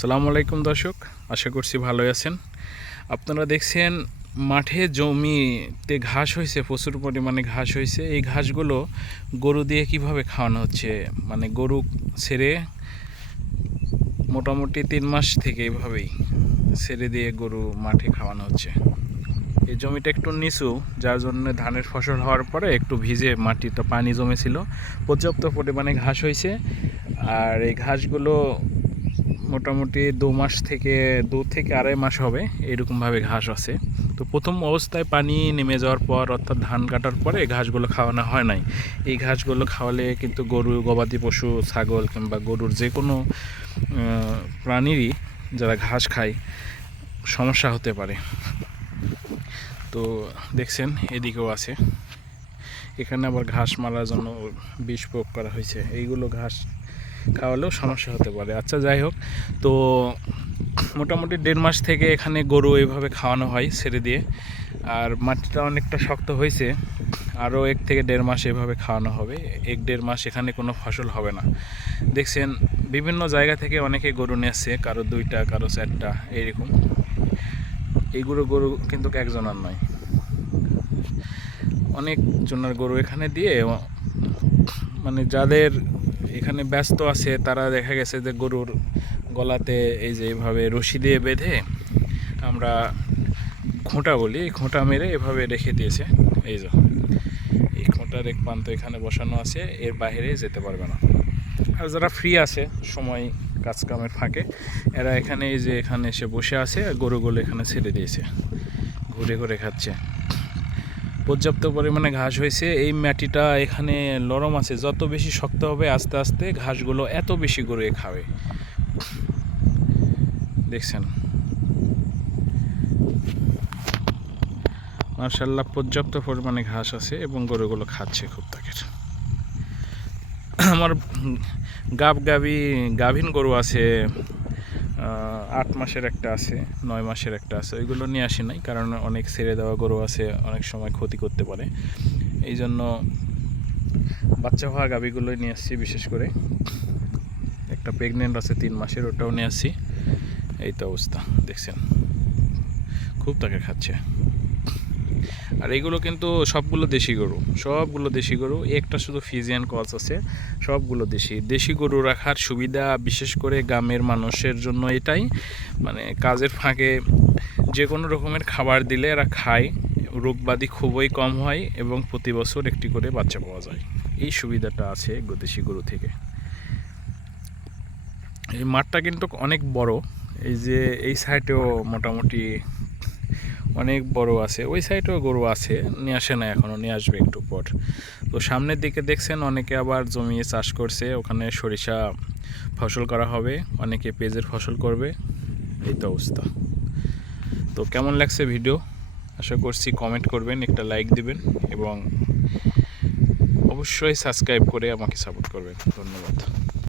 সালামু আলাইকুম দর্শক, আশা করছি ভালোই আছেন। আপনারা দেখছেন, মাঠে জমিতে ঘাস হয়েছে, প্রচুর পরিমাণে ঘাস হয়েছে। এই ঘাসগুলো গরু দিয়ে কীভাবে খাওয়ানো হচ্ছে? মানে গরু ছেড়ে মোটামুটি তিন মাস থেকে এইভাবেই ছেড়ে দিয়ে গরু মাঠে খাওয়ানো হচ্ছে। এই জমিটা একটু নিচু, যার জন্য ধানের ফসল হওয়ার পরে একটু ভিজে মাটিটা পানি জমেছিল। পর্যাপ্ত পরিমাণে ঘাস হয়েছে। আর এই ঘাসগুলো মোটামুটি দু মাস থেকে, দু থেকে আড়াই মাস হবে এরকমভাবে ঘাস আছে। তো প্রথম অবস্থায় পানি নেমে যাওয়ার পর অর্থাৎ ধান কাটার পরে ঘাসগুলো খাওয়ানো হয় নাই। এই ঘাসগুলো খাওয়ালে কিন্তু গরু, গবাদি পশু, ছাগল কিংবা গরুর যে কোনো প্রাণীরই যারা ঘাস খায়, সমস্যা হতে পারে। তো দেখছেন, এদিকেও আছে। এখানে আবার ঘাস মারার জন্য বিষ প্রয়োগ করা হয়েছে। এইগুলো ঘাস খাওয়ালেও সমস্যা হতে পারে। আচ্ছা যাই হোক। তো মোটামুটি দেড় মাস থেকে এখানে গরু এইভাবে খাওয়ানো হয় ছেড়ে দিয়ে। আর মাটিটা অনেকটা শক্ত হয়েছে। আরও এক থেকে দেড় মাস এভাবে খাওয়ানো হবে। এক দেড় মাস এখানে কোনো ফসল হবে না। দেখছেন, বিভিন্ন জায়গা থেকে অনেকে গরু নিয়ে আসছে, কারও দুইটা, কারও চারটা, এইরকম। এইগুলো গরু কিন্তু একজনের নয়। অনেক জনের গরু এখানে দিয়ে মানে যাদের এখানে ব্যস্ত আছে, তারা দেখা গেছে যে গরুর গলাতে এই যে এইভাবে রশি দিয়ে বেঁধে আমরা খোঁটা বলি, এই খোঁটা মেরে এভাবে রেখে দিয়েছে। এই যে, এই খোঁটার এক প্রান্ত এখানে বসানো আছে, এর বাইরে যেতে পারবে না। আর যারা ফ্রি আছে, সময় কাজ কামের ফাঁকে, এরা এখানে এই যে এখানে এসে বসে আছে গরুগুলো এখানে ছেড়ে দিয়েছে। ঘুরে ঘুরে খাচ্ছে। পর্যাপ্ত পরিমাণে ঘাস হয়েছে। এই মাটিটা এখানে নরম আছে। যত বেশি শক্ত হবে, আস্তে আস্তে ঘাসগুলো এত বেশি এ খাবে। দেখছেন? মার্শাল্লাহ পর্যাপ্ত পরিমাণে ঘাস আছে এবং গরুগুলো খাচ্ছে খুব তাকে আমার গাব গাবি, গাভীন গরু আছে। আট মাসের একটা আছে, নয় মাসের একটা আছে, ওইগুলো নিয়ে আসি নাই, কারণ অনেক ছেড়ে দেওয়া গরু আছে, অনেক সময় ক্ষতি করতে পারে। এই জন্য বাচ্চা হওয়া গাভীগুলোই নিয়ে আসছি বিশেষ করে। একটা প্রেগনেন্ট আছে তিন মাসের, ওটাও নিয়ে আসছি। এই তো অবস্থা, দেখছেন? খুব তাকে খাচ্ছে। আর এগুলো কিন্তু সবগুলো দেশি গরু, সবগুলো দেশি গরু, একটা শুধু ফিজিয়ান কচ আছে, সবগুলো দেশি। দেশি গরু রাখার সুবিধা বিশেষ করে গ্রামের মানুষের জন্য এটাই মানে কাজের ফাঁকে যে কোনো রকমের খাবার দিলে এরা খায়, রোগবাদি খুবই কম হয় এবং প্রতি বছর একটি করে বাচ্চা পাওয়া যায়। এই সুবিধাটা আছে দেশি গরু থেকে। এই মাঠটা কিন্তু অনেক বড়, এই যে এই সাইডেও মোটামুটি অনেক বড় আছে। ওই সাইডেও গরু আছে, নিয়ে আসে না এখনও নিয়ে আসবে একটু পর। তো সামনের দিকে দেখছেন অনেকে আবার জমি চাষ করছে, ওখানে সরিষা ফসল করা হবে, অনেকে পেঁয়াজের ফসল করবে, এই তো অবস্থা। তো কেমন লাগছে ভিডিও আশা করছি কমেন্ট করবেন, একটা লাইক দিবেন এবং অবশ্যই সাবস্ক্রাইব করে আমাকে সাপোর্ট করবেন। ধন্যবাদ।